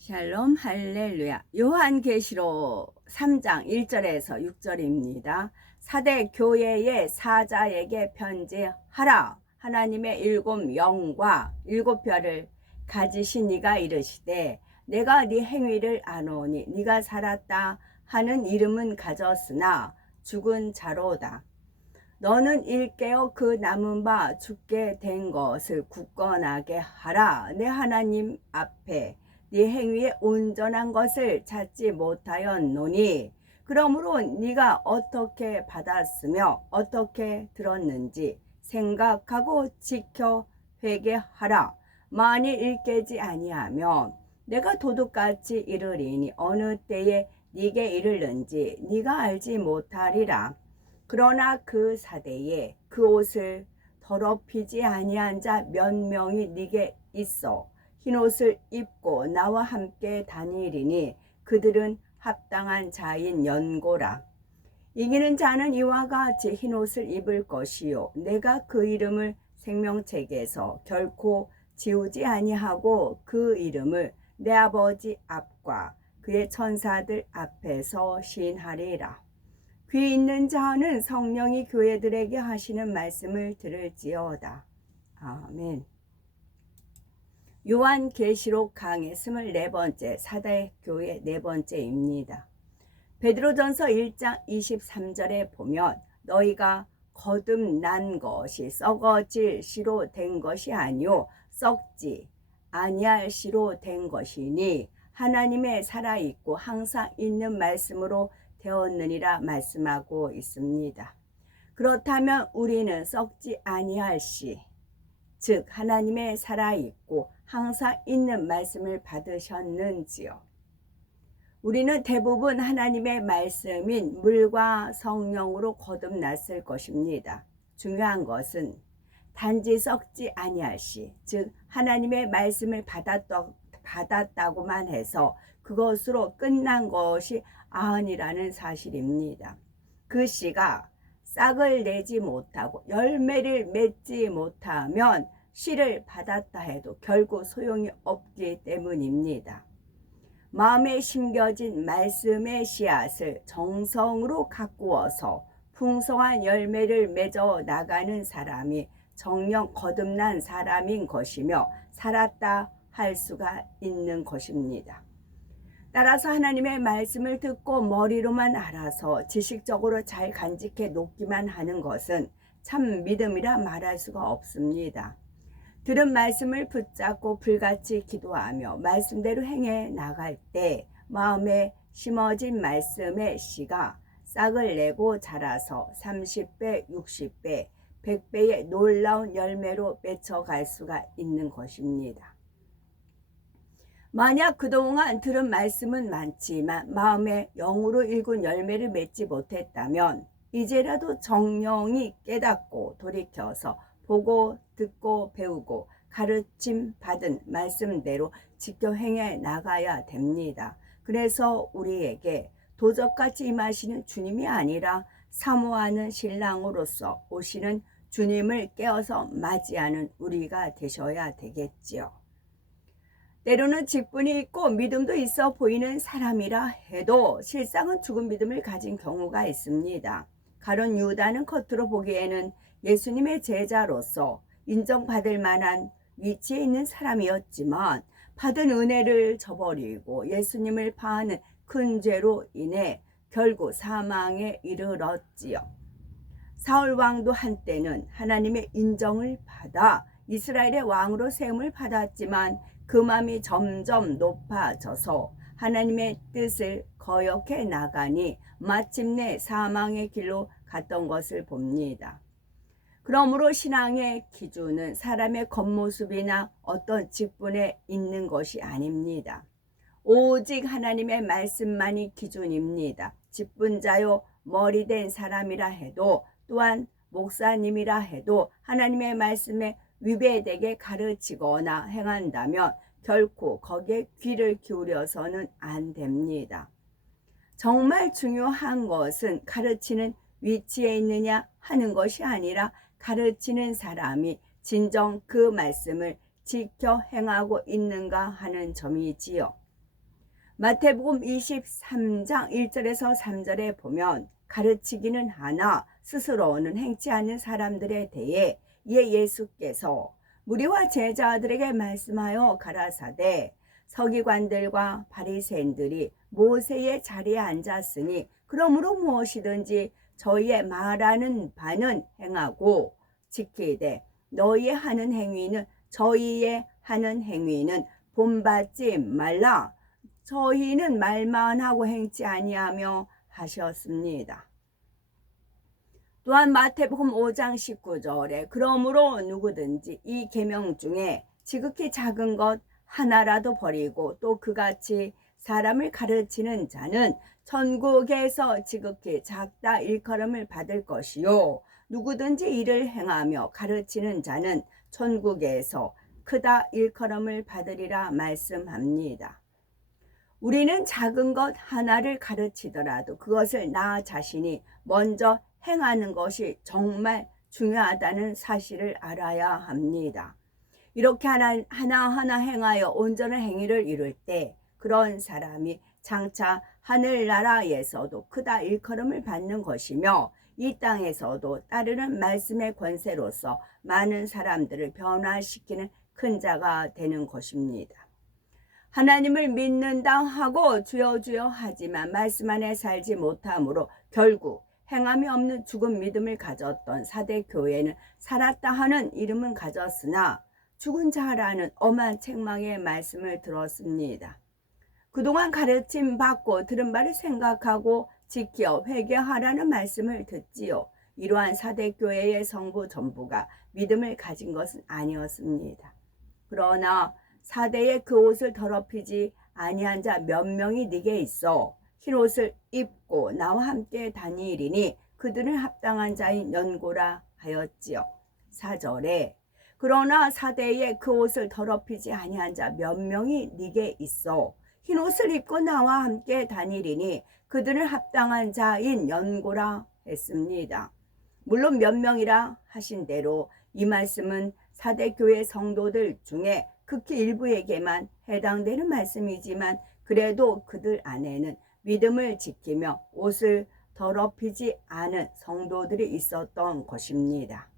샬롬 할렐루야. 요한계시록 3장 1절에서 6절입니다. 사대 교회의 사자에게 편지하라. 하나님의 일곱 영과 일곱 별을 가지신 이가 이르시되 내가 네 행위를 아노니 네가 살았다 하는 이름은 가졌으나 죽은 자로다. 너는 일깨어 그 남은 바 죽게 된 것을 굳건하게 하라. 내 하나님 앞에 네 행위에 온전한 것을 찾지 못하였노니 그러므로 네가 어떻게 받았으며 어떻게 들었는지 생각하고 지켜 회개하라. 만일 일깨지 아니하면 내가 도둑같이 이르리니 어느 때에 네게 이르는지 네가 알지 못하리라. 그러나 그 사대에 그 옷을 더럽히지 아니한 자 몇 명이 네게 있어 흰옷을 입고 나와 함께 다니리니 그들은 합당한 자인 연고라. 이기는 자는 이와 같이 흰옷을 입을 것이요 내가 그 이름을 생명책에서 결코 지우지 아니하고 그 이름을 내 아버지 앞과 그의 천사들 앞에서 시인하리라. 귀 있는 자는 성령이 교회들에게 하시는 말씀을 들을지어다. 아멘. 요한계시록 강의 24번째 사대교회 4번째입니다. 베드로전서 1장 23절에 보면 너희가 거듭난 것이 썩어질 씨로 된 것이 아니요 썩지 아니할 씨로 된 것이니 하나님의 살아있고 항상 있는 말씀으로 되었느니라 말씀하고 있습니다. 그렇다면 우리는 썩지 아니할 씨, 즉 하나님의 살아있고 항상 있는 말씀을 받으셨는지요? 우리는 대부분 하나님의 말씀인 물과 성령으로 거듭났을 것입니다. 중요한 것은 단지 썩지 아니할 씨, 즉 하나님의 말씀을 받았다고만 해서 그것으로 끝난 것이 아니라는 사실입니다. 그 씨가 싹을 내지 못하고 열매를 맺지 못하면 씨를 받았다 해도 결국 소용이 없기 때문입니다. 마음에 심겨진 말씀의 씨앗을 정성으로 가꾸어서 풍성한 열매를 맺어 나가는 사람이 정령 거듭난 사람인 것이며 살았다 할 수가 있는 것입니다. 따라서 하나님의 말씀을 듣고 머리로만 알아서 지식적으로 잘 간직해 놓기만 하는 것은 참 믿음이라 말할 수가 없습니다. 들은 말씀을 붙잡고 불같이 기도하며 말씀대로 행해 나갈 때 마음에 심어진 말씀의 씨가 싹을 내고 자라서 30배, 60배, 100배의 놀라운 열매로 맺혀갈 수가 있는 것입니다. 만약 그동안 들은 말씀은 많지만 마음에 영으로 일군 열매를 맺지 못했다면 이제라도 정령이 깨닫고 돌이켜서 보고 듣고 배우고 가르침 받은 말씀대로 지켜 행해 나가야 됩니다. 그래서 우리에게 도적같이 임하시는 주님이 아니라 사모하는 신랑으로서 오시는 주님을 깨어서 맞이하는 우리가 되셔야 되겠지요. 때로는 직분이 있고 믿음도 있어 보이는 사람이라 해도 실상은 죽은 믿음을 가진 경우가 있습니다. 가룟 유다는 겉으로 보기에는 예수님의 제자로서 인정받을 만한 위치에 있는 사람이었지만 받은 은혜를 저버리고 예수님을 파하는 큰 죄로 인해 결국 사망에 이르렀지요. 사울 왕도 한때는 하나님의 인정을 받아 이스라엘의 왕으로 세움을 받았지만 그 마음이 점점 높아져서 하나님의 뜻을 거역해 나가니 마침내 사망의 길로 갔던 것을 봅니다. 그러므로 신앙의 기준은 사람의 겉모습이나 어떤 직분에 있는 것이 아닙니다. 오직 하나님의 말씀만이 기준입니다. 직분자요 머리된 사람이라 해도 또한 목사님이라 해도 하나님의 말씀에 위배되게 가르치거나 행한다면 결코 거기에 귀를 기울여서는 안 됩니다. 정말 중요한 것은 가르치는 위치에 있느냐 하는 것이 아니라 가르치는 사람이 진정 그 말씀을 지켜 행하고 있는가 하는 점이지요. 마태복음 23장 1절에서 3절에 보면 가르치기는 하나 스스로는 행치 않는 사람들에 대해 이에 예수께서 무리와 제자들에게 말씀하여 가라사대 서기관들과 바리새인들이 모세의 자리에 앉았으니 그러므로 무엇이든지 저희의 말하는 바는 행하고 지키되 너희의 하는 행위는 저희의 하는 행위는 본받지 말라. 저희는 말만 하고 행치 아니하며 하셨습니다. 또한 마태복음 5장 19절에 그러므로 누구든지 이 계명 중에 지극히 작은 것 하나라도 버리고 또 그같이 사람을 가르치는 자는 천국에서 지극히 작다 일컬음을 받을 것이요 누구든지 이를 행하며 가르치는 자는 천국에서 크다 일컬음을 받으리라 말씀합니다. 우리는 작은 것 하나를 가르치더라도 그것을 나 자신이 먼저 행하는 것이 정말 중요하다는 사실을 알아야 합니다. 이렇게 하나하나 행하여 온전한 행위를 이룰 때 그런 사람이 장차 하늘나라에서도 크다 일컬음을 받는 것이며 이 땅에서도 따르는 말씀의 권세로서 많은 사람들을 변화시키는 큰 자가 되는 것입니다. 하나님을 믿는다 하고 주여 주여 하지만 말씀 안에 살지 못함으로 결국 행함이 없는 죽은 믿음을 가졌던 사대 교회는 살았다 하는 이름은 가졌으나 죽은 자라는 엄한 책망의 말씀을 들었습니다. 그동안 가르침 받고 들은 바를 생각하고 지켜 회개하라는 말씀을 듣지요. 이러한 사대 교회의 성부 전부가 믿음을 가진 것은 아니었습니다. 그러나 사대의 그 옷을 더럽히지 아니한 자 몇 명이 네게 있어 흰 옷을 입고 나와 함께 다니리니 그들은 합당한 자인 연고라 하였지요. 4절에 그러나 사대의 그 옷을 더럽히지 아니한 자 몇 명이 네게 있어 흰 옷을 입고 나와 함께 다니리니 그들은 합당한 자인 연고라 했습니다. 물론 몇 명이라 하신 대로 이 말씀은 사대 교회 성도들 중에 극히 일부에게만 해당되는 말씀이지만 그래도 그들 안에는 믿음을 지키며 옷을 더럽히지 않은 성도들이 있었던 것입니다.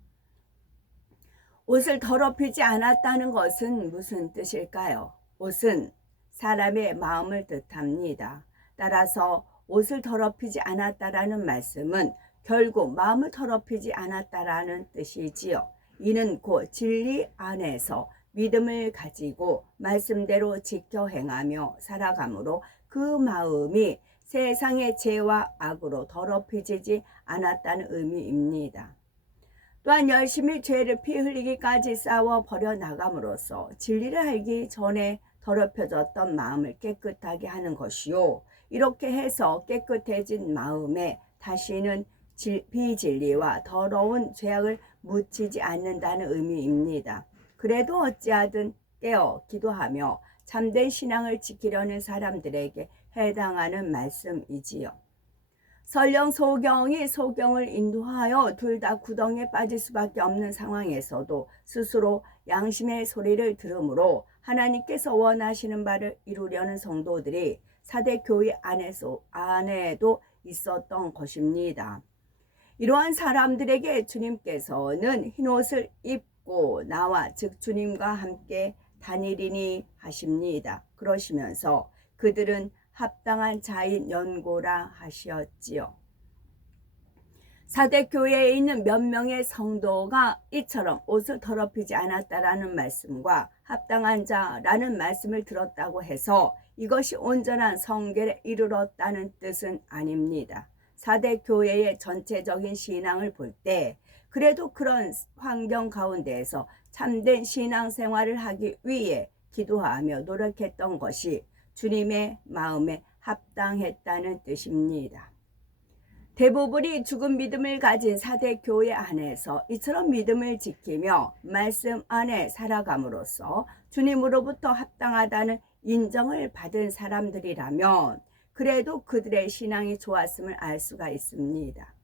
옷을 더럽히지 않았다는 것은 무슨 뜻일까요? 옷은 사람의 마음을 뜻합니다. 따라서 옷을 더럽히지 않았다라는 말씀은 결국 마음을 더럽히지 않았다라는 뜻이지요. 이는 곧 진리 안에서 믿음을 가지고 말씀대로 지켜 행하며 살아가므로 그 마음이 세상의 죄와 악으로 더럽혀지지 않았다는 의미입니다. 또한 열심히 죄를 피 흘리기까지 싸워 버려나감으로써 진리를 알기 전에 더럽혀졌던 마음을 깨끗하게 하는 것이요. 이렇게 해서 깨끗해진 마음에 다시는 비진리와 더러운 죄악을 묻히지 않는다는 의미입니다. 그래도 어찌하든 깨어 기도하며 참된 신앙을 지키려는 사람들에게 해당하는 말씀이지요. 설령 소경이 소경을 인도하여 둘 다 구덩이에 빠질 수밖에 없는 상황에서도 스스로 양심의 소리를 들으므로 하나님께서 원하시는 바를 이루려는 성도들이 사대 교회 안에도 있었던 것입니다. 이러한 사람들에게 주님께서는 흰옷을 입고 나와 즉 주님과 함께 다니리니 하십니다. 그러시면서 그들은 합당한 자인 연고라 하시었지요. 사대 교회에 있는 몇 명의 성도가 이처럼 옷을 더럽히지 않았다라는 말씀과 합당한 자라는 말씀을 들었다고 해서 이것이 온전한 성결에 이르렀다는 뜻은 아닙니다. 사대 교회의 전체적인 신앙을 볼 때 그래도 그런 환경 가운데에서 참된 신앙생활을 하기 위해 기도하며 노력했던 것이 주님의 마음에 합당했다는 뜻입니다. 대부분이 죽은 믿음을 가진 사대 교회 안에서 이처럼 믿음을 지키며 말씀 안에 살아감으로써 주님으로부터 합당하다는 인정을 받은 사람들이라면 그래도 그들의 신앙이 좋았음을 알 수가 있습니다.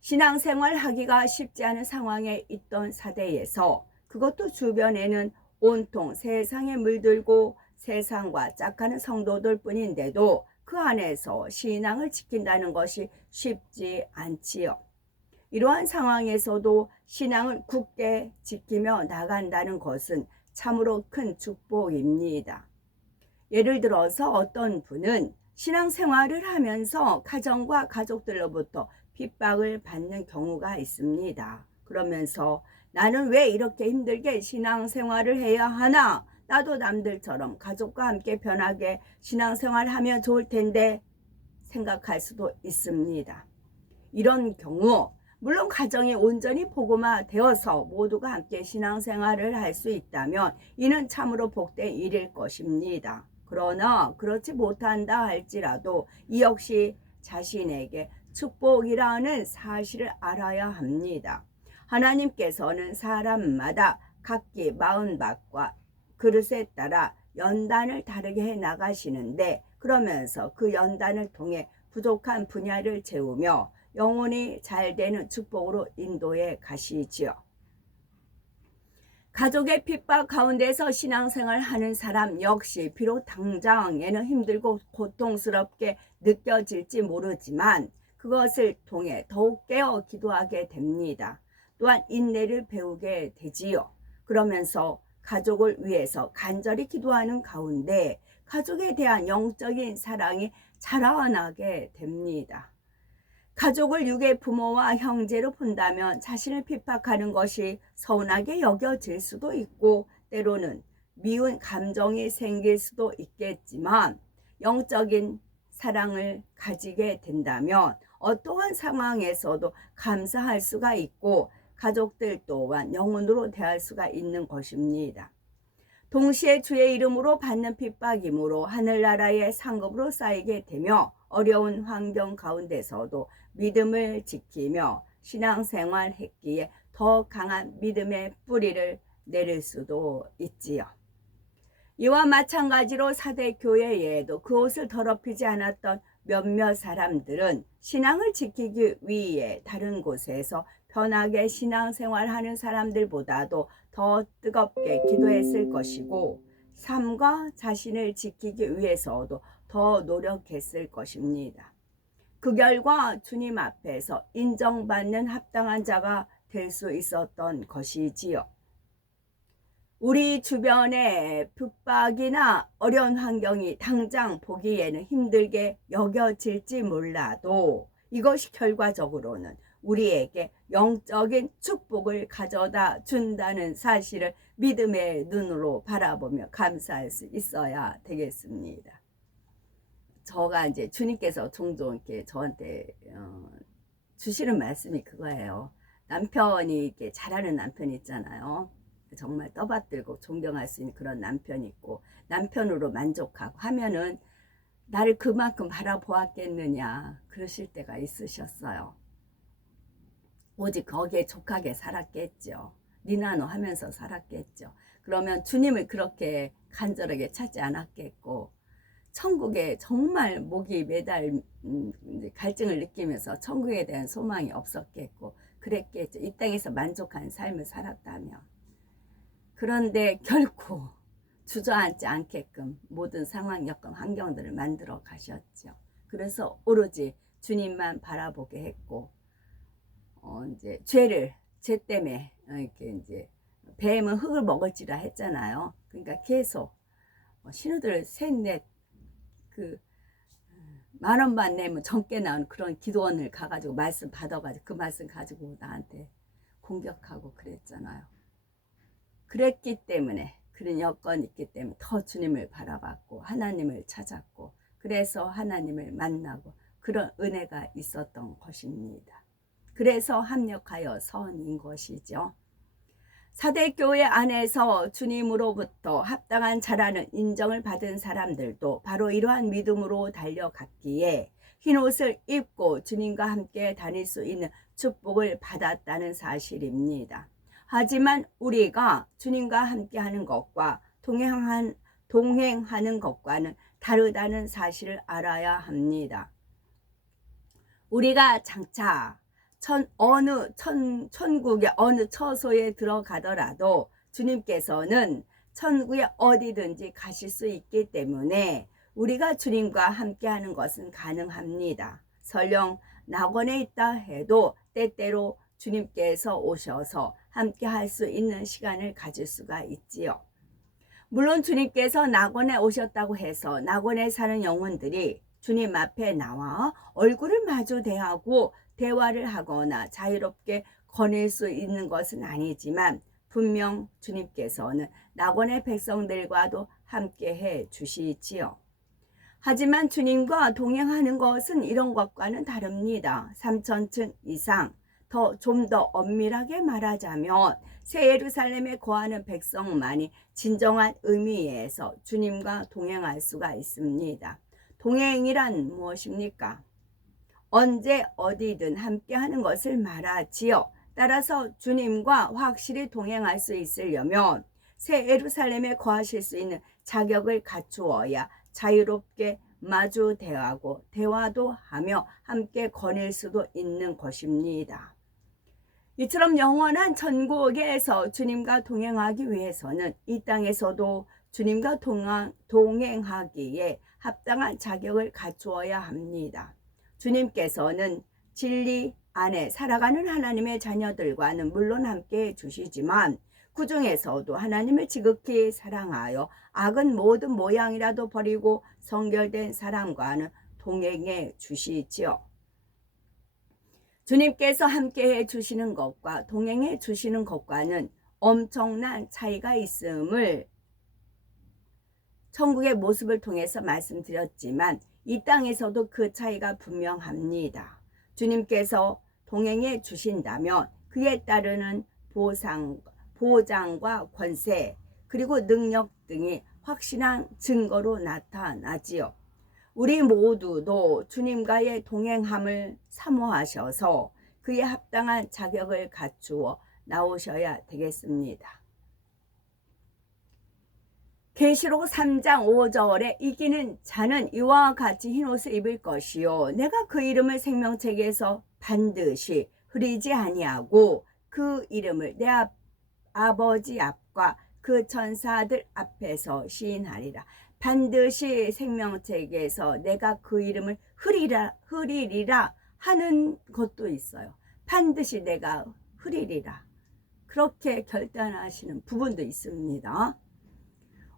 신앙생활 하기가 쉽지 않은 상황에 있던 사대에서 그것도 주변에는 온통 세상에 물들고 세상과 짝하는 성도들 뿐인데도 그 안에서 신앙을 지킨다는 것이 쉽지 않지요. 이러한 상황에서도 신앙을 굳게 지키며 나간다는 것은 참으로 큰 축복입니다. 예를 들어서 어떤 분은 신앙생활을 하면서 가정과 가족들로부터 핍박을 받는 경우가 있습니다. 그러면서 나는 왜 이렇게 힘들게 신앙생활을 해야 하나? 나도 남들처럼 가족과 함께 편하게 신앙생활하면 좋을 텐데 생각할 수도 있습니다. 이런 경우 물론 가정이 온전히 복음화되어서 모두가 함께 신앙생활을 할 수 있다면 이는 참으로 복된 일일 것입니다. 그러나 그렇지 못한다 할지라도 이 역시 자신에게 축복이라는 사실을 알아야 합니다. 하나님께서는 사람마다 각기 마음밭과 그릇에 따라 연단을 다르게 해 나가시는데 그러면서 그 연단을 통해 부족한 분야를 채우며 영혼이 잘 되는 축복으로 인도해 가시지요. 가족의 핍박 가운데서 신앙생활 하는 사람 역시 비록 당장에는 힘들고 고통스럽게 느껴질지 모르지만 그것을 통해 더욱 깨어 기도하게 됩니다. 또한 인내를 배우게 되지요. 그러면서 가족을 위해서 간절히 기도하는 가운데 가족에 대한 영적인 사랑이 자라나게 됩니다. 가족을 육의 부모와 형제로 본다면 자신을 핍박하는 것이 서운하게 여겨질 수도 있고 때로는 미운 감정이 생길 수도 있겠지만 영적인 사랑을 가지게 된다면 어떠한 상황에서도 감사할 수가 있고 가족들 또한 영혼으로 대할 수가 있는 것입니다. 동시에 주의 이름으로 받는 핍박이므로 하늘나라의 상급으로 쌓이게 되며 어려운 환경 가운데서도 믿음을 지키며 신앙생활 했기에 더 강한 믿음의 뿌리를 내릴 수도 있지요. 이와 마찬가지로 사대교회에도 그곳을 더럽히지 않았던 몇몇 사람들은 신앙을 지키기 위해 다른 곳에서 편하게 신앙생활하는 사람들보다도 더 뜨겁게 기도했을 것이고 삶과 자신을 지키기 위해서도 더 노력했을 것입니다. 그 결과 주님 앞에서 인정받는 합당한 자가 될 수 있었던 것이지요. 우리 주변에 핍박이나 어려운 환경이 당장 보기에는 힘들게 여겨질지 몰라도 이것이 결과적으로는 우리에게 영적인 축복을 가져다 준다는 사실을 믿음의 눈으로 바라보며 감사할 수 있어야 되겠습니다. 저가 이제 주님께서 종종 이렇게 저한테 주시는 말씀이 그거예요. 남편이 이렇게 잘하는 남편이 있잖아요. 정말 떠받들고 존경할 수 있는 그런 남편이 있고 남편으로 만족하고 하면은 나를 그만큼 바라보았겠느냐 그러실 때가 있으셨어요. 오직 거기에 족하게 살았겠죠. 니나노 하면서 살았겠죠. 그러면 주님을 그렇게 간절하게 찾지 않았겠고 천국에 정말 목이 매달 갈증을 느끼면서 천국에 대한 소망이 없었겠고 그랬겠죠. 이 땅에서 만족한 삶을 살았다면. 그런데 결코 주저앉지 않게끔 모든 상황, 여건, 환경들을 만들어 가셨죠. 그래서 오로지 주님만 바라보게 했고, 이제 죄 때문에 이렇게 이제 뱀은 흙을 먹을지라 했잖아요. 그러니까 계속 신우들 셋넷 그 10,000원만 내면 적게 나온 그런 기도원을 가가지고 말씀 받아가지고 그 말씀 가지고 나한테 공격하고 그랬잖아요. 그랬기 때문에 그런 여건이 있기 때문에 더 주님을 바라봤고 하나님을 찾았고 그래서 하나님을 만나고 그런 은혜가 있었던 것입니다. 그래서 합력하여 선인 것이죠. 사대교회 안에서 주님으로부터 합당한 자라는 인정을 받은 사람들도 바로 이러한 믿음으로 달려갔기에 흰옷을 입고 주님과 함께 다닐 수 있는 축복을 받았다는 사실입니다. 하지만 우리가 주님과 함께하는 것과 동행하는 것과는 다르다는 사실을 알아야 합니다. 우리가 장차 천국의 어느 처소에 들어가더라도 주님께서는 천국에 어디든지 가실 수 있기 때문에 우리가 주님과 함께하는 것은 가능합니다. 설령 낙원에 있다 해도 때때로 주님께서 오셔서 함께할 수 있는 시간을 가질 수가 있지요. 물론 주님께서 낙원에 오셨다고 해서 낙원에 사는 영혼들이 주님 앞에 나와 얼굴을 마주 대하고 대화를 하거나 자유롭게 거닐 수 있는 것은 아니지만 분명 주님께서는 낙원의 백성들과도 함께해 주시지요. 하지만 주님과 동행하는 것은 이런 것과는 다릅니다. 3,000층 이상, 좀 더 엄밀하게 말하자면 새 예루살렘에 거하는 백성만이 진정한 의미에서 주님과 동행할 수가 있습니다. 동행이란 무엇입니까? 언제 어디든 함께하는 것을 말하지요. 따라서 주님과 확실히 동행할 수 있으려면 새 예루살렘에 거하실 수 있는 자격을 갖추어야 자유롭게 마주 대하고 대화도 하며 함께 거닐 수도 있는 것입니다. 이처럼 영원한 천국에서 주님과 동행하기 위해서는 이 땅에서도 주님과 동행하기에 합당한 자격을 갖추어야 합니다. 주님께서는 진리 안에 살아가는 하나님의 자녀들과는 물론 함께 해주시지만 그 중에서도 하나님을 지극히 사랑하여 악은 모든 모양이라도 버리고 성결된 사람과는 동행해 주시지요. 주님께서 함께해 주시는 것과 동행해 주시는 것과는 엄청난 차이가 있음을 천국의 모습을 통해서 말씀드렸지만 이 땅에서도 그 차이가 분명합니다. 주님께서 동행해 주신다면 그에 따르는 보장과 권세 그리고 능력 등이 확실한 증거로 나타나지요. 우리 모두도 주님과의 동행함을 사모하셔서 그에 합당한 자격을 갖추어 나오셔야 되겠습니다. 계시록 3장 5절에 이기는 자는 이와 같이 흰옷을 입을 것이요 내가 그 이름을 생명책에서 반드시 흐리지 아니하고 그 이름을 내 아버지 앞과 그 천사들 앞에서 시인하리라. 반드시 생명책에서 내가 그 이름을 흐리리라 하는 것도 있어요. 반드시 내가 흐리리라. 그렇게 결단하시는 부분도 있습니다.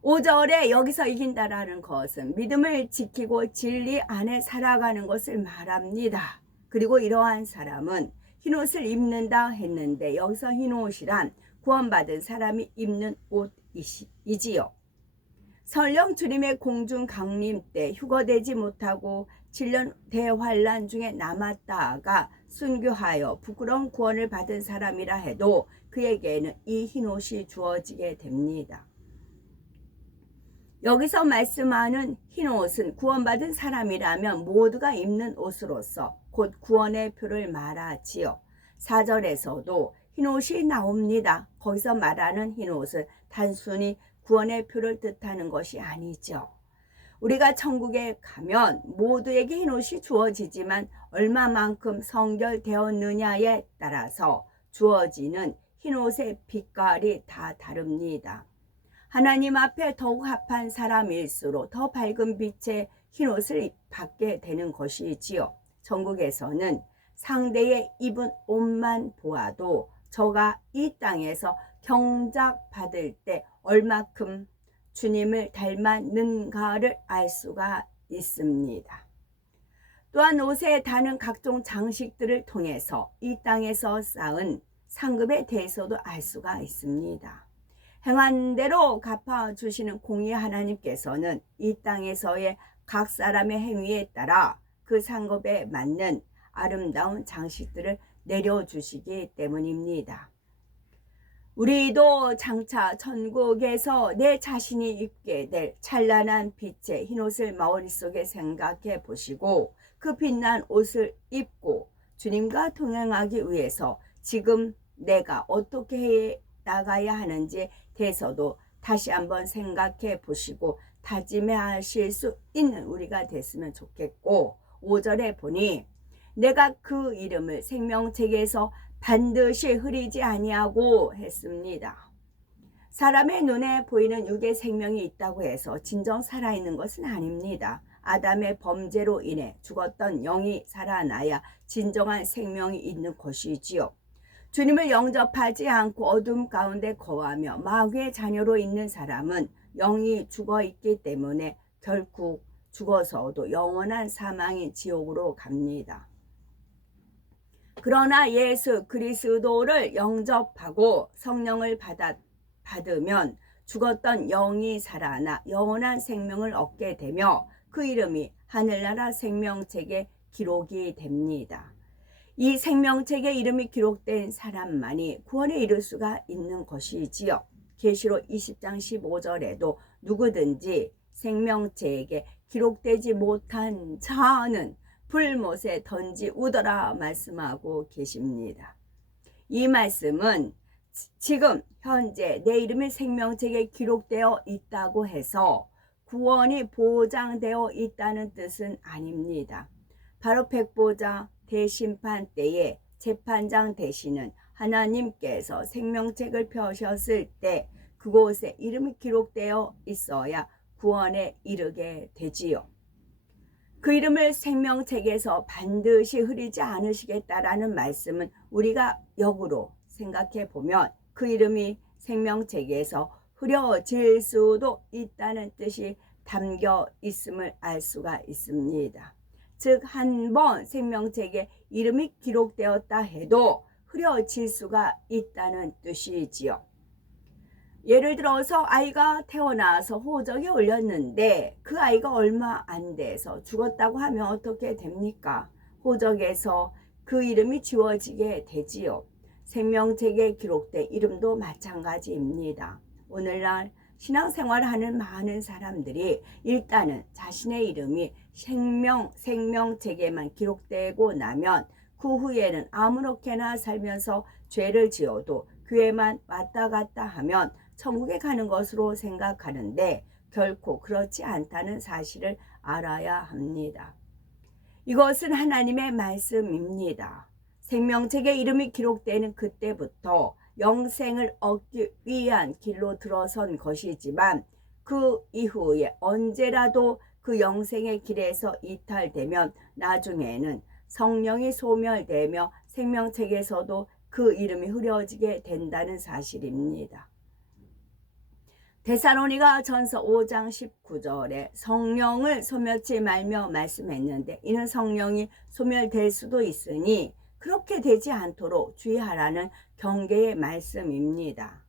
5절에 여기서 이긴다라는 것은 믿음을 지키고 진리 안에 살아가는 것을 말합니다. 그리고 이러한 사람은 흰옷을 입는다 했는데 여기서 흰옷이란 구원받은 사람이 입는 옷이지요. 설령 주님의 공중 강림 때 휴거되지 못하고 7년 대환란 중에 남았다가 순교하여 부끄러운 구원을 받은 사람이라 해도 그에게는 이 흰옷이 주어지게 됩니다. 여기서 말씀하는 흰옷은 구원받은 사람이라면 모두가 입는 옷으로서 곧 구원의 표를 말하지요. 4절에서도 흰옷이 나옵니다. 거기서 말하는 흰옷은 단순히 구원의 표를 뜻하는 것이 아니죠. 우리가 천국에 가면 모두에게 흰옷이 주어지지만 얼마만큼 성결되었느냐에 따라서 주어지는 흰옷의 빛깔이 다 다릅니다. 하나님 앞에 더욱 합한 사람일수록 더 밝은 빛의 흰옷을 받게 되는 것이지요. 천국에서는 상대의 입은 옷만 보아도 저가 이 땅에서 경작받을 때 얼마큼 주님을 닮았는가를 알 수가 있습니다. 또한 옷에 다는 각종 장식들을 통해서 이 땅에서 쌓은 상급에 대해서도 알 수가 있습니다. 행한 대로 갚아주시는 공의 하나님께서는 이 땅에서의 각 사람의 행위에 따라 그 상급에 맞는 아름다운 장식들을 내려주시기 때문입니다. 우리도 장차 천국에서 내 자신이 입게 될 찬란한 빛의 흰옷을 머릿속에 생각해 보시고 그 빛난 옷을 입고 주님과 동행하기 위해서 지금 내가 어떻게 해 나가야 하는지 대해서도 다시 한번 생각해 보시고 다짐하실 수 있는 우리가 됐으면 좋겠고 5절에 보니 내가 그 이름을 생명책에서 반드시 흐리지 아니하고 했습니다. 사람의 눈에 보이는 육의 생명이 있다고 해서 진정 살아있는 것은 아닙니다. 아담의 범죄로 인해 죽었던 영이 살아나야 진정한 생명이 있는 것이지요. 주님을 영접하지 않고 어둠 가운데 거하며 마귀의 자녀로 있는 사람은 영이 죽어 있기 때문에 결국 죽어서도 영원한 사망인 지옥으로 갑니다. 그러나 예수 그리스도를 영접하고 성령을 받으면 죽었던 영이 살아나 영원한 생명을 얻게 되며 그 이름이 하늘나라 생명책에 기록이 됩니다. 이 생명책에 이름이 기록된 사람만이 구원에 이를 수가 있는 것이지요. 계시록 20장 15절에도 누구든지 생명책에 기록되지 못한 자는 불못에 던지우더라 말씀하고 계십니다. 이 말씀은 지금 현재 내 이름이 생명책에 기록되어 있다고 해서 구원이 보장되어 있다는 뜻은 아닙니다. 바로 백보자 대심판 때에 재판장 되시는 하나님께서 생명책을 펴셨을 때 그곳에 이름이 기록되어 있어야 구원에 이르게 되지요. 그 이름을 생명책에서 반드시 흐리지 않으시겠다라는 말씀은 우리가 역으로 생각해 보면 그 이름이 생명책에서 흐려질 수도 있다는 뜻이 담겨 있음을 알 수가 있습니다. 즉, 한 번 생명책에 이름이 기록되었다 해도 흐려질 수가 있다는 뜻이지요. 예를 들어서 아이가 태어나서 호적에 올렸는데 그 아이가 얼마 안 돼서 죽었다고 하면 어떻게 됩니까? 호적에서 그 이름이 지워지게 되지요. 생명책에 기록된 이름도 마찬가지입니다. 오늘날 신앙생활을 하는 많은 사람들이 일단은 자신의 이름이 생명책에만 기록되고 나면 그 후에는 아무렇게나 살면서 죄를 지어도 교회만 왔다 갔다 하면 천국에 가는 것으로 생각하는데 결코 그렇지 않다는 사실을 알아야 합니다. 이것은 하나님의 말씀입니다. 생명책에 이름이 기록되는 그때부터 영생을 얻기 위한 길로 들어선 것이지만 그 이후에 언제라도 그 영생의 길에서 이탈되면 나중에는 성령이 소멸되며 생명책에서도 그 이름이 흐려지게 된다는 사실입니다. 데살로니가 전서 5장 19절에 성령을 소멸치 말며 말씀했는데 이는 성령이 소멸될 수도 있으니 그렇게 되지 않도록 주의하라는 경계의 말씀입니다.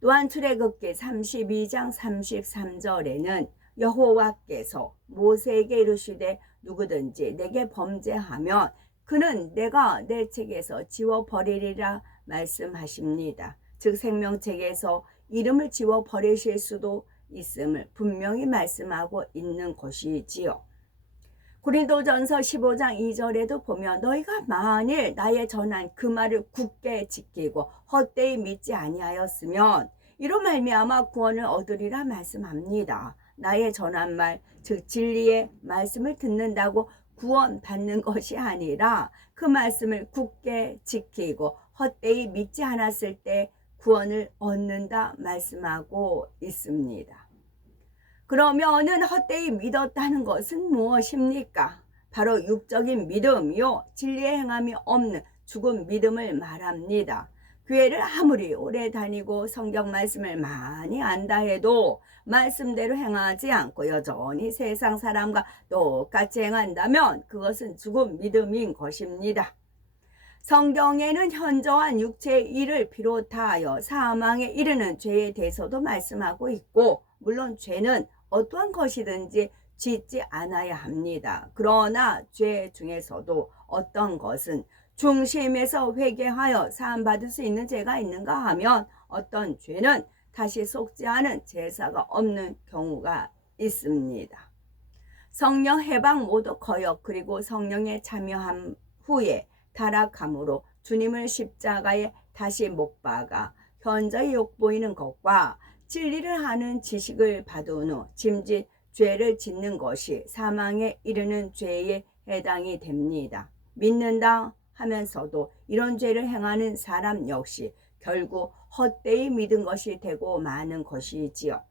또한 출애굽기 32장 33절에는 여호와께서 모세에게 이르시되 누구든지 내게 범죄하면 그는 내가 내 책에서 지워버리리라 말씀하십니다. 즉 생명책에서 이름을 지워버리실 수도 있음을 분명히 말씀하고 있는 것이지요. 고린도전서 15장 2절에도 보면 너희가 만일 나의 전한 그 말을 굳게 지키고 헛되이 믿지 아니하였으면 이로 말미암아 구원을 얻으리라 말씀합니다. 나의 전한 말, 즉 진리의 말씀을 듣는다고 구원 받는 것이 아니라 그 말씀을 굳게 지키고 헛되이 믿지 않았을 때 구원을 얻는다 말씀하고 있습니다. 그러면은 헛되이 믿었다는 것은 무엇입니까? 바로 육적인 믿음이요 진리의 행함이 없는 죽은 믿음을 말합니다. 교회를 아무리 오래 다니고 성경 말씀을 많이 안다 해도 말씀대로 행하지 않고 여전히 세상 사람과 똑같이 행한다면 그것은 죽은 믿음인 것입니다. 성경에는 현저한 육체의 일을 비롯하여 사망에 이르는 죄에 대해서도 말씀하고 있고 물론 죄는 어떠한 것이든지 짓지 않아야 합니다. 그러나 죄 중에서도 어떤 것은 중심에서 회개하여 사함받을 수 있는 죄가 있는가 하면 어떤 죄는 다시 속지 않은 제사가 없는 경우가 있습니다. 성령 해방 모두 거역 그리고 성령에 참여한 후에 타락함으로 주님을 십자가에 다시 못 박아 현저히 욕보이는 것과 진리를 하는 지식을 받은 후 짐짓 죄를 짓는 것이 사망에 이르는 죄에 해당이 됩니다. 믿는다 하면서도 이런 죄를 행하는 사람 역시 결국 헛되이 믿은 것이 되고 마는 것이지요.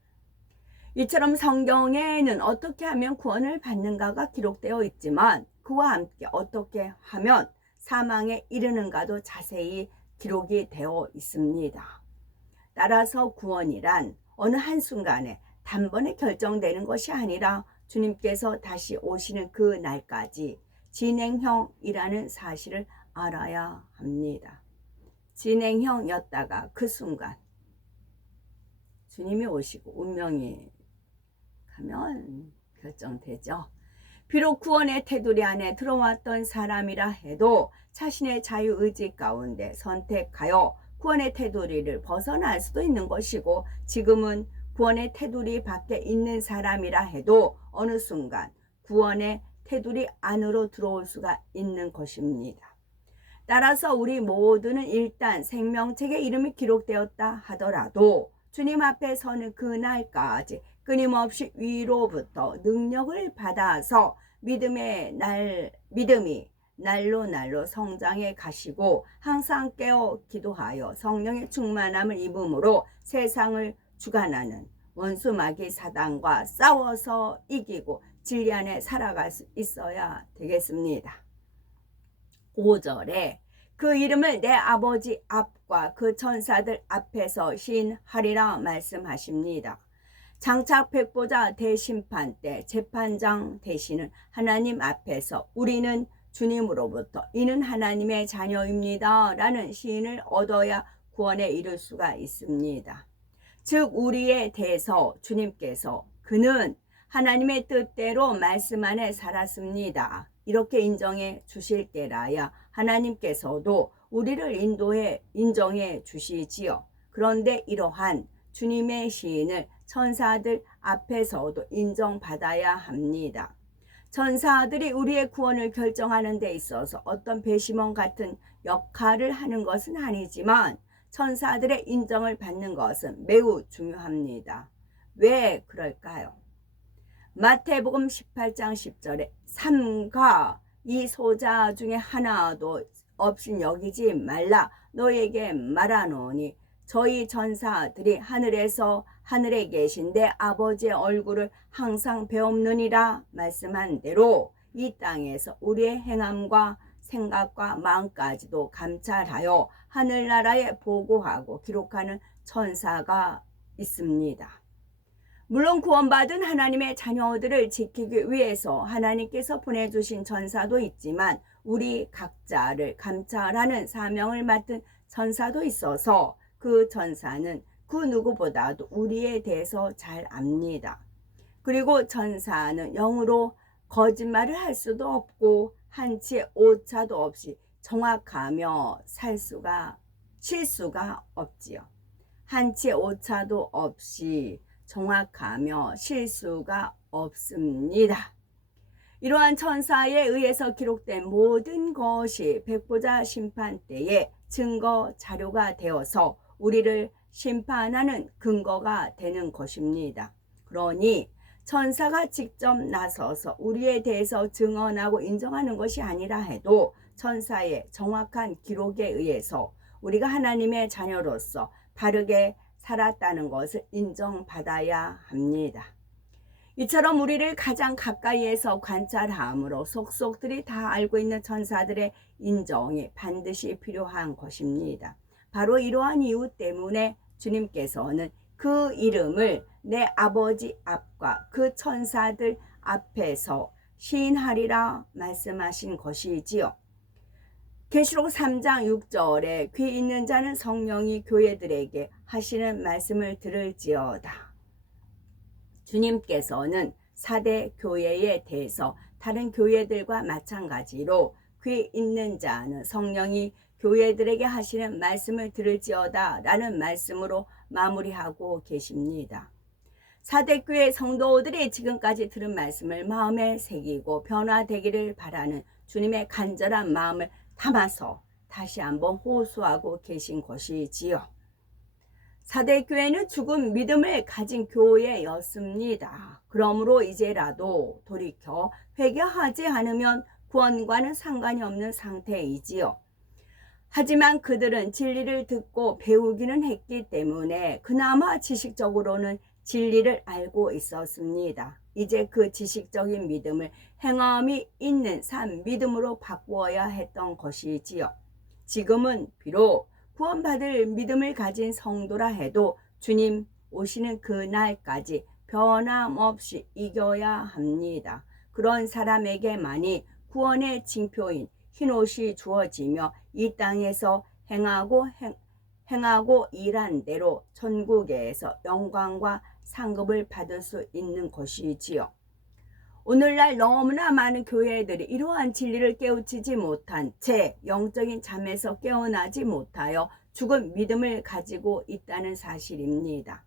이처럼 성경에는 어떻게 하면 구원을 받는가가 기록되어 있지만 그와 함께 어떻게 하면 사망에 이르는가도 자세히 기록이 되어 있습니다. 따라서 구원이란 어느 한순간에 단번에 결정되는 것이 아니라 주님께서 다시 오시는 그 날까지 진행형이라는 사실을 알아야 합니다. 진행형이었다가 그 순간 주님이 오시고 운명이 가면 결정되죠. 비록 구원의 테두리 안에 들어왔던 사람이라 해도 자신의 자유의지 가운데 선택하여 구원의 테두리를 벗어날 수도 있는 것이고, 지금은 구원의 테두리 밖에 있는 사람이라 해도 어느 순간 구원의 테두리 안으로 들어올 수가 있는 것입니다. 따라서 우리 모두는 일단 생명책에 이름이 기록되었다 하더라도 주님 앞에 서는 그날까지 끊임없이 위로부터 능력을 받아서 믿음이 날로 성장해 가시고 항상 깨어 기도하여 성령의 충만함을 입음으로 세상을 주관하는 원수 마귀 사단과 싸워서 이기고 진리 안에 살아갈 수 있어야 되겠습니다. 5절에 그 이름을 내 아버지 앞과 그 천사들 앞에서 시인하리라 말씀하십니다. 장차 백보자 대심판 때 재판장 되시는 하나님 앞에서 우리는 주님으로부터 이는 하나님의 자녀입니다 라는 시인을 얻어야 구원에 이를 수가 있습니다. 즉 우리에 대해서 주님께서 그는 하나님의 뜻대로 말씀 안에 살았습니다 이렇게 인정해 주실 때라야 하나님께서도 우리를 인정해 주시지요. 그런데 이러한 주님의 시인을 천사들 앞에서도 인정받아야 합니다. 천사들이 우리의 구원을 결정하는 데 있어서 어떤 배심원 같은 역할을 하는 것은 아니지만 천사들의 인정을 받는 것은 매우 중요합니다. 왜 그럴까요? 마태복음 18장 10절에 삼가 이 소자 중에 하나도 없인 여기지 말라 너에게 말하노니 저희 천사들이 하늘에 계신 내 아버지의 얼굴을 항상 배옵느니라 말씀한 대로 이 땅에서 우리의 행함과 생각과 마음까지도 감찰하여 하늘나라에 보고하고 기록하는 천사가 있습니다. 물론 구원받은 하나님의 자녀들을 지키기 위해서 하나님께서 보내주신 천사도 있지만 우리 각자를 감찰하는 사명을 맡은 천사도 있어서 그 천사는 그 누구보다도 우리에 대해서 잘 압니다. 그리고 천사는 영으로 거짓말을 할 수도 없고 한치의 오차도 없이 정확하며 실수가 없지요. 한치의 오차도 없이 정확하며 실수가 없습니다. 이러한 천사에 의해서 기록된 모든 것이 백보자 심판 때에 증거 자료가 되어서 우리를 심판하는 근거가 되는 것입니다. 그러니 천사가 직접 나서서 우리에 대해서 증언하고 인정하는 것이 아니라 해도 천사의 정확한 기록에 의해서 우리가 하나님의 자녀로서 바르게 살았다는 것을 인정받아야 합니다. 이처럼 우리를 가장 가까이에서 관찰함으로 속속들이 다 알고 있는 천사들의 인정이 반드시 필요한 것입니다. 바로 이러한 이유 때문에 주님께서는 그 이름을 내 아버지 앞과 그 천사들 앞에서 시인하리라 말씀하신 것이지요. 계시록 3장 6절에 귀 있는 자는 성령이 교회들에게 하시는 말씀을 들을지어다. 주님께서는 4대 교회에 대해서 다른 교회들과 마찬가지로 귀 있는 자는 성령이 교회들에게 하시는 말씀을 들을지어다 라는 말씀으로 마무리하고 계십니다. 4대 교회 성도들이 지금까지 들은 말씀을 마음에 새기고 변화되기를 바라는 주님의 간절한 마음을 담아서 다시 한번 호소하고 계신 것이지요. 4대 교회는 죽은 믿음을 가진 교회였습니다. 그러므로 이제라도 돌이켜 회개하지 않으면 구원과는 상관이 없는 상태이지요. 하지만 그들은 진리를 듣고 배우기는 했기 때문에 그나마 지식적으로는 진리를 알고 있었습니다. 이제 그 지식적인 믿음을 행함이 있는 삶 믿음으로 바꾸어야 했던 것이지요. 지금은 비록 구원받을 믿음을 가진 성도라 해도 주님 오시는 그날까지 변함없이 이겨야 합니다. 그런 사람에게만이 구원의 징표인 흰옷이 주어지며 이 땅에서 행하고 일한 대로 천국에서 영광과 상급을 받을 수 있는 것이지요. 오늘날 너무나 많은 교회들이 이러한 진리를 깨우치지 못한 채 영적인 잠에서 깨어나지 못하여 죽은 믿음을 가지고 있다는 사실입니다.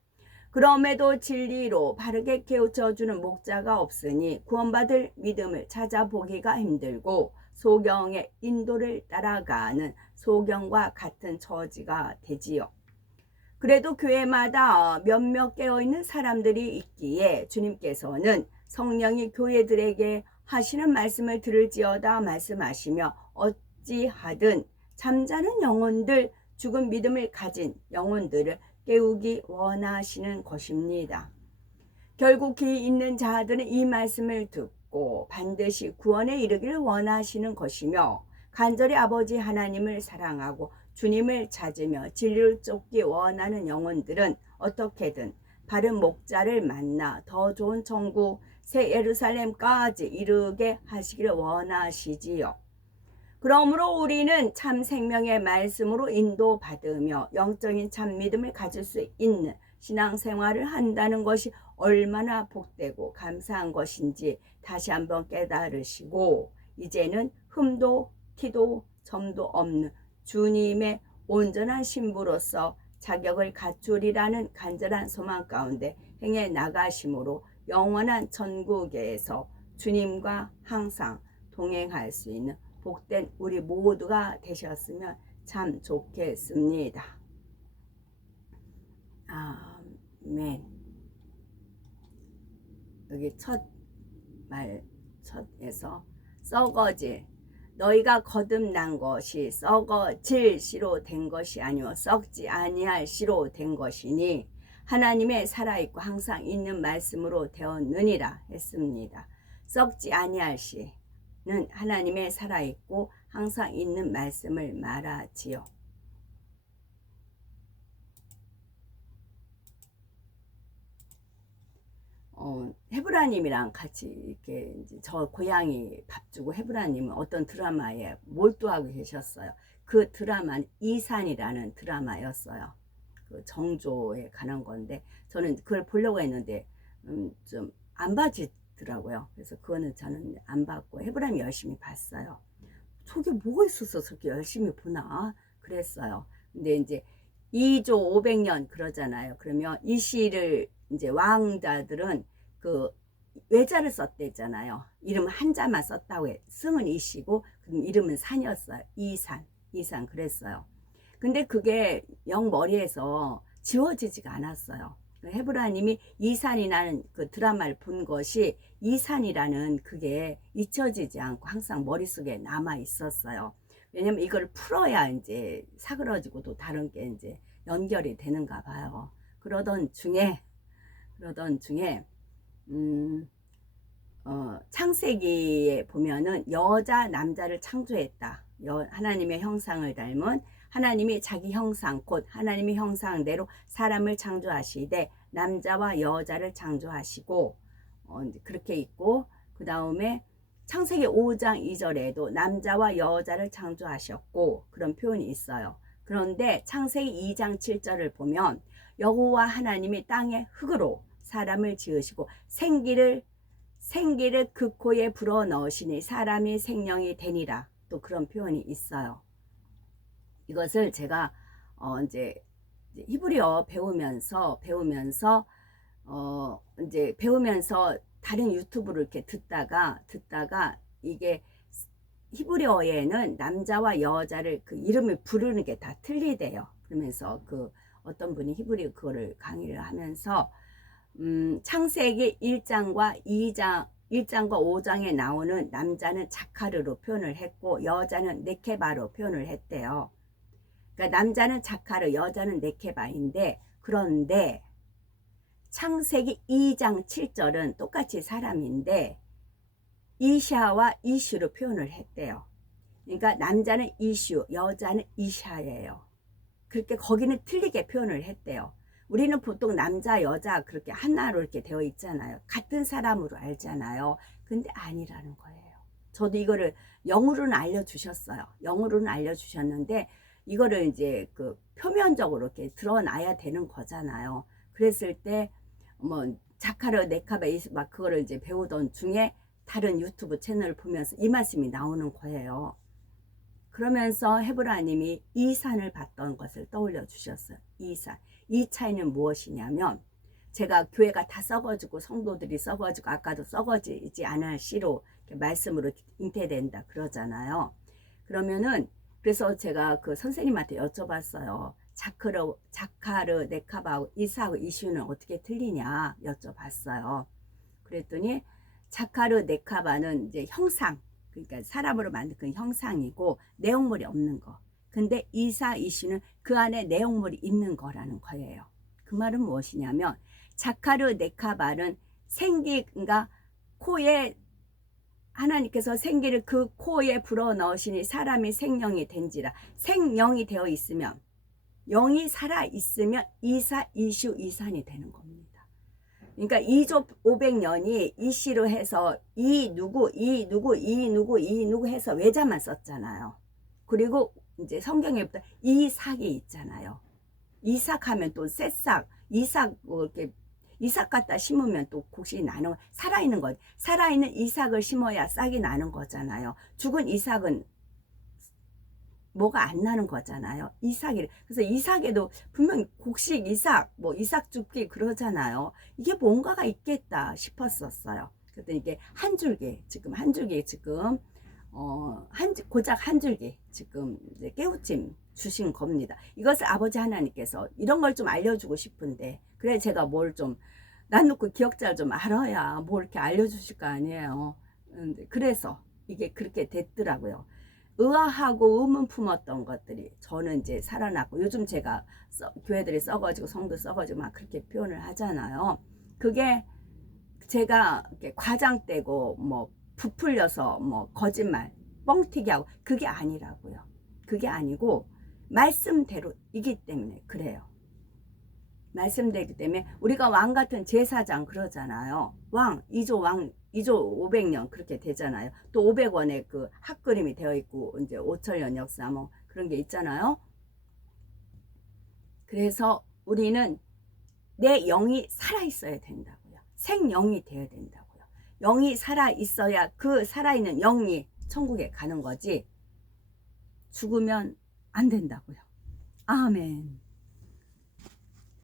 그럼에도 진리로 바르게 깨우쳐주는 목자가 없으니 구원받을 믿음을 찾아보기가 힘들고 소경의 인도를 따라가는 소경과 같은 처지가 되지요. 그래도 교회마다 몇몇 깨어있는 사람들이 있기에 주님께서는 성령이 교회들에게 하시는 말씀을 들을지어다 말씀하시며 어찌하든 잠자는 영혼들, 죽은 믿음을 가진 영혼들을 깨우기 원하시는 것입니다. 결국 귀 있는 자들은 이 말씀을 듣고 반드시 구원에 이르기를 원하시는 것이며 간절히 아버지 하나님을 사랑하고 주님을 찾으며 진리를 쫓기 원하는 영혼들은 어떻게든 바른 목자를 만나 더 좋은 천국 새 예루살렘까지 이르게 하시기를 원하시지요. 그러므로 우리는 참 생명의 말씀으로 인도받으며 영적인 참 믿음을 가질 수 있는 신앙생활을 한다는 것이 얼마나 복되고 감사한 것인지 다시 한번 깨달으시고 이제는 흠도 티도 점도 없는 주님의 온전한 신부로서 자격을 갖추리라는 간절한 소망 가운데 행해 나가심으로 영원한 천국에서 주님과 항상 동행할 수 있는 복된 우리 모두가 되셨으면 참 좋겠습니다. 아멘. 여기 첫에서 썩어질 너희가 거듭난 것이 썩어질 씨로 된 것이 아니오 썩지 아니할 씨로 된 것이니 하나님의 살아있고 항상 있는 말씀으로 되었느니라 했습니다. 썩지 아니할 씨는 하나님의 살아있고 항상 있는 말씀을 말하지요. 헤브라님이랑 같이 이렇게 이제 저 고양이 밥 주고 헤브라님은 어떤 드라마에 몰두하고 계셨어요. 그 드라마는 이산이라는 드라마였어요. 그 정조에 관한 건데 저는 그걸 보려고 했는데 좀 안 봐지더라고요. 그래서 그거는 저는 안 봤고 헤브라님 열심히 봤어요. 저게 뭐가 있어서 저렇게 열심히 보나 그랬어요. 근데 이제 2조 500년 그러잖아요. 그러면 이 시를 이제 왕자들은 그 외자를 썼대잖아요. 이름 한자만 썼다고 해. 승은 이시고 그럼 이름은 산이었어요. 이산 그랬어요. 근데 그게 영 머리에서 지워지지가 않았어요. 헤브라님이 이산이라는 그 드라마를 본 것이 이산이라는 그게 잊혀지지 않고 항상 머릿속에 남아 있었어요. 왜냐면 이걸 풀어야 이제 사그러지고 또 다른 게 이제 연결이 되는가 봐요. 그러던 중에 창세기에 보면은 여자 남자를 창조했다. 하나님의 형상을 닮은 하나님이 자기 형상 곧 하나님의 형상대로 사람을 창조하시되 남자와 여자를 창조하시고 그렇게 있고 그 다음에 창세기 5장 2절에도 남자와 여자를 창조하셨고 그런 표현이 있어요. 그런데 창세기 2장 7절을 보면 여호와 하나님이 땅의 흙으로 사람을 지으시고 생기를 그 코에 불어넣으시니 사람이 생명이 되니라. 또 그런 표현이 있어요. 이것을 제가 이제 히브리어 배우면서 다른 유튜브를 이렇게 듣다가 이게 히브리어에는 남자와 여자를 그 이름을 부르는 게 다 틀리대요. 그러면서 그 어떤 분이 히브리어 그거를 강의를 하면서 창세기 1장과 5장에 나오는 남자는 자카르로 표현을 했고 여자는 네케바로 표현을 했대요. 그러니까 남자는 자카르, 여자는 네케바인데, 그런데 창세기 2장 7절은 똑같이 사람인데 이샤와 이슈로 표현을 했대요. 그러니까 남자는 이슈, 여자는 이샤예요. 그렇게 거기는 틀리게 표현을 했대요. 우리는 보통 남자, 여자 그렇게 하나로 이렇게 되어 있잖아요. 같은 사람으로 알잖아요. 근데 아니라는 거예요. 저도 이거를 영어로는 알려주셨어요. 영어로는 알려주셨는데 이거를 이제 그 표면적으로 이렇게 드러나야 되는 거잖아요. 그랬을 때 뭐 자카르 네카바 막 그거를 이제 배우던 중에 다른 유튜브 채널을 보면서 이 말씀이 나오는 거예요. 그러면서 헤브라님이 이산을 봤던 것을 떠올려 주셨어요. 이산. 이 차이는 무엇이냐면 제가 교회가 다 썩어지고 성도들이 썩어지고 아까도 썩어지지 않을 시로 말씀으로 잉태된다 그러잖아요. 그러면은 그래서 제가 그 선생님한테 여쭤봤어요. 자카르 네카바하고 이사하고 이슈는 어떻게 틀리냐 여쭤봤어요. 그랬더니 자카르 네카바는 이제 형상, 그러니까 사람으로 만든 그 형상이고 내용물이 없는 거. 근데 이사 이슈는 그 안에 내용물이 있는 거라는 거예요. 그 말은 무엇이냐면 자카르 네카바는 생기가 코에 하나님께서 생기를 그 코에 불어넣으시니 사람이 생명이 된지라. 생명이 되어 있으면, 영이 살아있으면 이사 이슈 이산이 되는 겁니다. 그러니까 2조 500년이 이시로 해서 이 누구 해서 외자만 썼잖아요. 그리고 이제 성경에부터 이삭이 있잖아요. 이삭 하면 또 새싹, 이삭 뭐 이렇게 이삭 갖다 심으면 또 곡식이 나는, 살아있는 것, 살아있는 이삭을 심어야 싹이 나는 거잖아요. 죽은 이삭은 뭐가 안 나는 거잖아요. 이삭이. 그래서 이삭에도 분명 곡식 이삭, 뭐 이삭 줍기 그러잖아요. 이게 뭔가가 있겠다 싶었었어요. 그랬더니 이게 한 줄기, 지금 한 줄기 지금 고작 한 줄기 지금 이제 깨우침 주신 겁니다. 이것을 아버지 하나님께서 이런 걸 좀 알려주고 싶은데, 그래 제가 뭘 좀 놔놓고 기억자를 좀 알아야 뭐 이렇게 알려주실 거 아니에요. 그래서 이게 그렇게 됐더라고요. 의아하고 의문 품었던 것들이 저는 이제 살아났고, 요즘 제가 교회들이 썩어지고 성도 썩어지고 막 그렇게 표현을 하잖아요. 그게 제가 이렇게 과장되고 뭐 부풀려서 뭐 거짓말 뻥튀기 하고 그게 아니라고요. 그게 아니고 말씀대로이기 때문에 그래요. 말씀되기 때문에 우리가 왕 같은 제사장 그러잖아요. 왕 2조 500년 그렇게 되잖아요. 또 500원에 그 학그림이 되어 있고 이제 5천년 역사 뭐 그런 게 있잖아요. 그래서 우리는 내 영이 살아 있어야 된다고요. 생영이 되어야 된다고요. 영이 살아 있어야 그 살아있는 영이 천국에 가는 거지 죽으면 안 된다고요. 아멘.